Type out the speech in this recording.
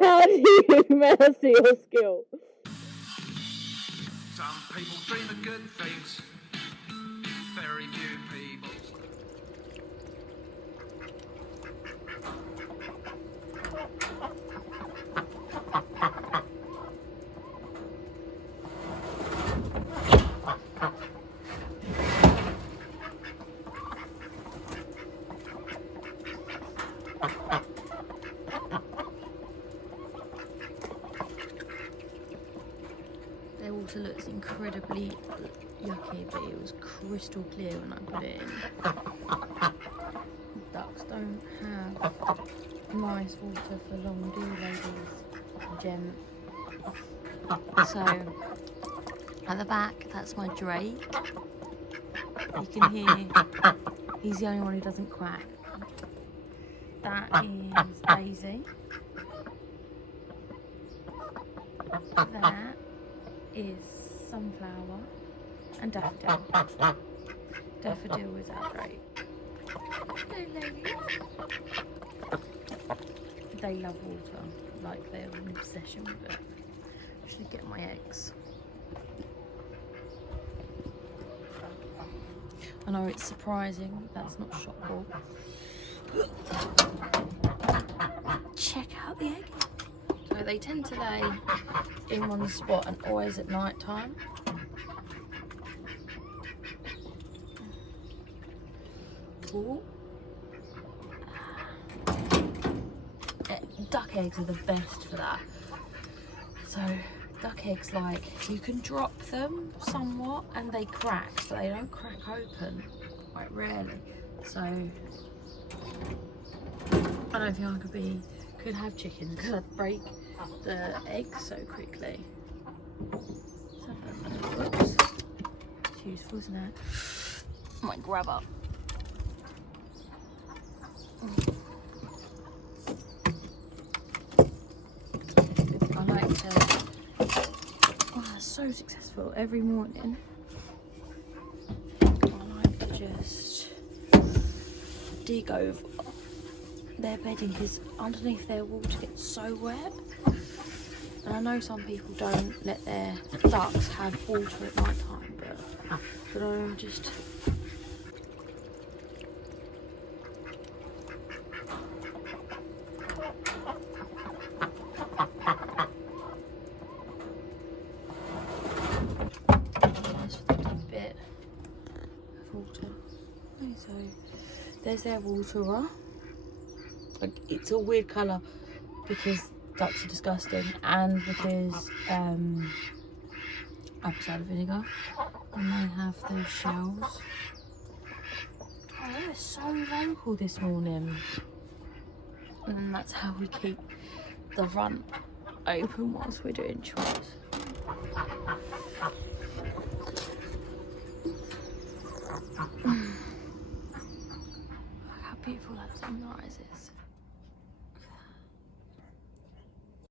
How do you master your skill? Some people dream of good things, very few people. Their water looks incredibly yucky, but it was crystal clear when I put it in. Ducks don't have nice water for long, do you, ladies? Gem. So, at the back, that's my Drake. You can hear he's the only one who doesn't quack. That is Daisy. That is Sunflower and Daffodil. Daffodil is our Drake. Hello, ladies. They love water, like they're an obsession with it. I should get my eggs. I know it's surprising, that's not shockable. Check out the egg. So they tend to lay in one spot and always at night time. Ooh. Duck eggs are the best for that. So duck eggs, like, you can drop them somewhat and they crack, but they don't crack open, quite rarely. So I don't think I could have chickens because I'd break the eggs so quickly. So, whoops. It's useful, isn't it? I might grab up. I like to, oh, that's so successful. Every morning I like to just dig over their bedding because underneath their water gets so wet. And I know some people don't let their ducks have water at night time, but I'm just bit of water. So there's their waterer. Like, it's a weird colour because ducks are disgusting and because apple cider vinegar, and they have their shells. Oh, they were so vocal this morning. And then that's how we keep the run open whilst we're doing chores. Look how beautiful that sunrise is.